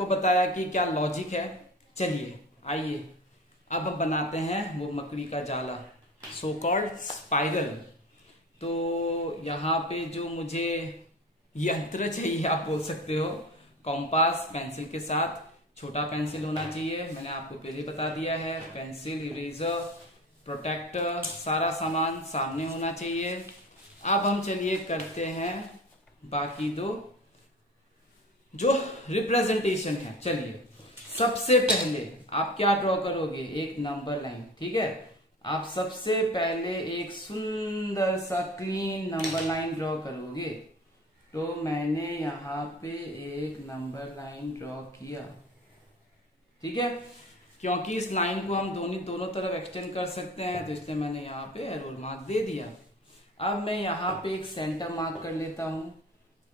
आपको बताया कि क्या लॉजिक है। चलिए आइए अब बनाते हैं वो मकड़ी का जाला, सो कॉल्ड स्पाइरल। तो यहाँ पे जो मुझे यंत्र चाहिए आप बोल सकते हो, कॉम्पास पेंसिल के साथ छोटा पेंसिल होना चाहिए, मैंने आपको पहले बता दिया है। पेंसिल, इरेजर, प्रोटेक्टर, सारा सामान सामने होना चाहिए। अब हम चलिए करते हैं बाकी दो जो रिप्रेजेंटेशन है। चलिए सबसे पहले आप क्या ड्रॉ करोगे, एक नंबर लाइन, ठीक है। आप सबसे पहले एक सुंदर सा क्लीन नंबर लाइन ड्रॉ करोगे। तो मैंने यहाँ पे एक नंबर लाइन ड्रॉ किया, ठीक है। क्योंकि इस लाइन को हम दोनों तरफ एक्सटेंड कर सकते हैं, तो इसलिए मैंने यहाँ पे एरो मार्क दे दिया। अब मैं यहाँ पे एक सेंटर मार्क कर लेता हूं।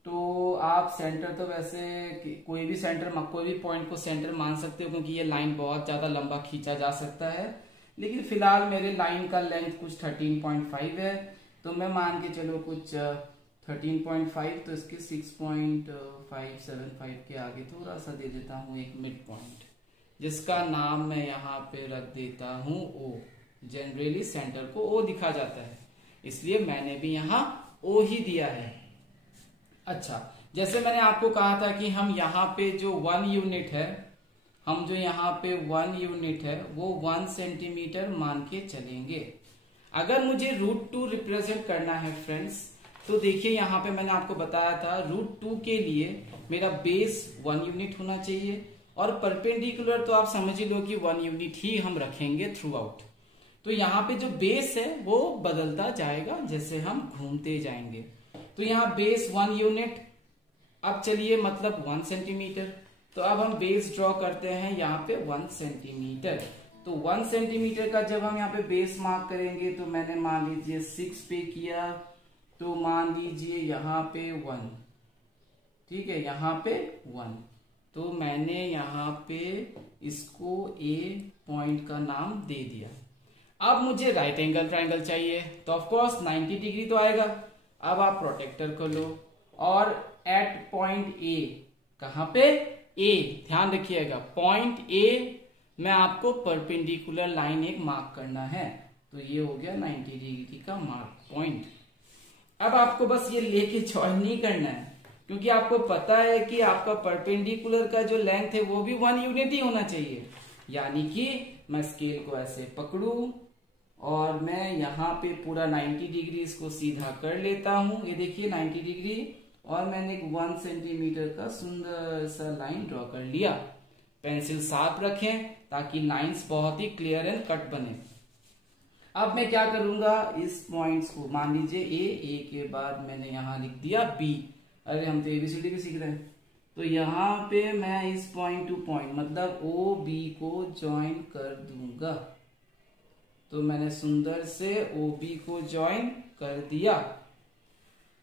तो आप सेंटर तो वैसे कोई भी सेंटर, कोई भी पॉइंट को सेंटर मान सकते हो, क्योंकि ये लाइन बहुत ज्यादा लंबा खींचा जा सकता है। लेकिन फिलहाल मेरे लाइन का लेंथ कुछ 13.5 है, तो मैं मान के चलो कुछ 13.5, तो इसके 6.575 के आगे थोड़ा सा दे देता हूँ एक मिड पॉइंट, जिसका नाम मैं यहाँ पे रख देता हूँ O। जनरली सेंटर को O दिखा जाता है, इसलिए मैंने भी यहाँ O ही दिया है। अच्छा, जैसे मैंने आपको कहा था कि हम यहाँ पे जो 1 यूनिट है, हम जो यहाँ पे 1 यूनिट है वो 1 सेंटीमीटर मान के चलेंगे। अगर मुझे √2 रिप्रेजेंट करना है फ्रेंड्स, तो देखिए यहाँ पे मैंने आपको बताया था √2 के लिए मेरा बेस 1 यूनिट होना चाहिए, और परपेंडिकुलर तो आप समझ ही लो कि 1 यूनिट ही हम रखेंगे थ्रू आउट। तो यहाँ पे जो बेस है वो बदलता जाएगा जैसे हम घूमते जाएंगे। तो यहाँ बेस 1 यूनिट, अब चलिए मतलब 1 सेंटीमीटर। तो अब हम बेस ड्रॉ करते हैं यहाँ पे 1 सेंटीमीटर। तो 1 सेंटीमीटर का जब हम यहाँ पे बेस मार्क करेंगे, तो मैंने मान लीजिए 6 पे किया, तो मान लीजिए यहाँ पे 1, ठीक है, यहाँ पे 1। तो मैंने यहाँ पे इसको A पॉइंट का नाम दे दिया। अब मुझे राइट एंगल ट्रायंगल चाहिए, तो ऑफ कोर्स 90 डिग्री तो आएगा। अब आप प्रोटेक्टर कर लो, और एट पॉइंट A, कहां पे A, ध्यान रखिएगा पॉइंट A में आपको परपेंडिकुलर लाइन एक मार्क करना है। तो ये हो गया 90 डिग्री का मार्क पॉइंट। अब आपको बस ये लेके ज्वाइन नहीं करना है, क्योंकि आपको पता है कि आपका परपेंडिकुलर का जो लेंथ है वो भी 1 यूनिट ही होना चाहिए। यानी कि मैं स्केल को ऐसे पकड़ू और मैं यहाँ पे पूरा 90 डिग्री इसको सीधा कर लेता हूं। ये देखिए 90 डिग्री, और मैंने एक 1 सेंटीमीटर का सुंदर सा लाइन ड्रॉ कर लिया। पेंसिल साफ रखें ताकि लाइंस बहुत ही क्लियर एंड कट बने। अब मैं क्या करूंगा, इस पॉइंट्स को मान लीजिए ए के बाद मैंने यहाँ लिख दिया B। अरे हम तो ABCD भी सीख रहे हैं। तो यहाँ पे मैं इस पॉइंट टू पॉइंट मतलब OB को ज्वाइन कर दूंगा। तो मैंने सुंदर से OB को ज्वाइन कर दिया।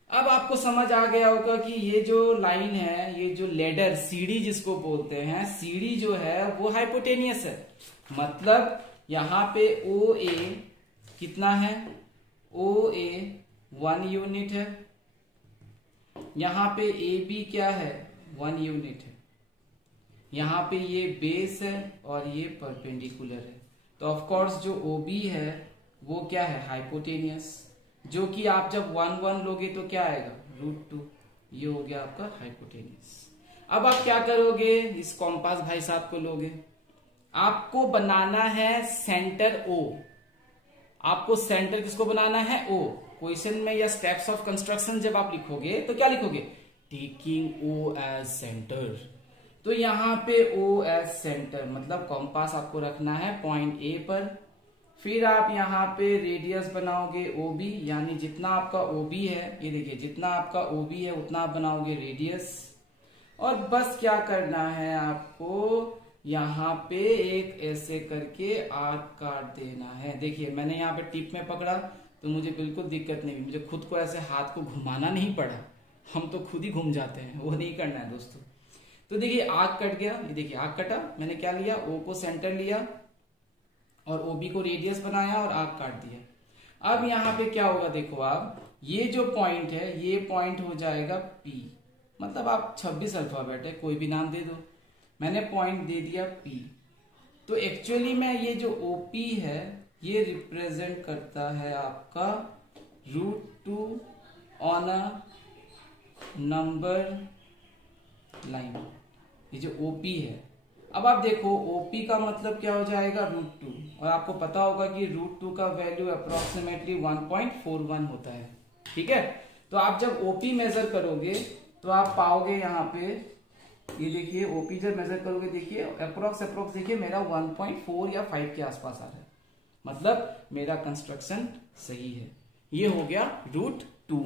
अब आपको समझ आ गया होगा कि ये जो लाइन है, ये जो लेडर सीढ़ी जिसको बोलते हैं, सीढ़ी जो है वो हाइपोटेनियस है। मतलब यहाँ पे OA कितना है, OA 1 यूनिट है, यहाँ पे AB क्या है, 1 यूनिट है, यहाँ पे ये बेस है और ये परपेंडिकुलर है। तो ऑफ कोर्स जो OB है वो क्या है, हाइपोटेनियस, जो कि आप जब 1 लोगे तो क्या आएगा, √2। ये हो गया आपका हाइपोटेनियस। अब आप क्या करोगे, इस कॉम्पास भाई साहब को लोगे, आपको बनाना है सेंटर O। आपको सेंटर किसको बनाना है, O। क्वेश्चन में या स्टेप्स ऑफ कंस्ट्रक्शन जब आप लिखोगे तो क्या लिखोगे, टेकिंग O एज सेंटर। तो यहाँ पे O एज सेंटर मतलब कॉम्पास आपको रखना है पॉइंट A पर। फिर आप यहाँ पे रेडियस बनाओगे OB, यानी जितना आपका OB है, ये देखिए जितना आपका OB है उतना आप बनाओगे रेडियस। और बस क्या करना है आपको, यहाँ पे एक ऐसे करके आर्क काट देना है। देखिए मैंने यहाँ पे टिप में पकड़ा तो मुझे बिल्कुल दिक्कत नहीं हुई, मुझे खुद को ऐसे हाथ को घुमाना नहीं पड़ा। हम तो खुद ही घूम जाते हैं, वो नहीं करना है दोस्तों। तो देखिए आर्क कट गया, ये देखिए आर्क कटा, मैंने क्या लिया, O को सेंटर लिया और OB को रेडियस बनाया और आर्क काट दिया। अब यहाँ पे क्या होगा, देखो आप ये जो पॉइंट है ये पॉइंट हो जाएगा P। मतलब आप 26 अल्फाबेट है, कोई भी नाम दे दो। मैंने पॉइंट दे दिया P। तो एक्चुअली में ये जो OP है ये रिप्रेजेंट करता है आपका √2 ऑन अ नंबर लाइन। ये जो OP है, अब आप देखो OP का मतलब क्या हो जाएगा √2, और आपको पता होगा कि √2 का वैल्यू अप्रोक्सीमेटली 1.41 होता है। ठीक है, तो आप जब OP मेजर करोगे तो आप पाओगे यहाँ पे, ये देखिए OP जब मेजर करोगे देखिए अप्रोक्स देखिए मेरा 1.4 या 5 के आसपास आ रहा है, मतलब मेरा कंस्ट्रक्शन सही है। ये हो गया √2।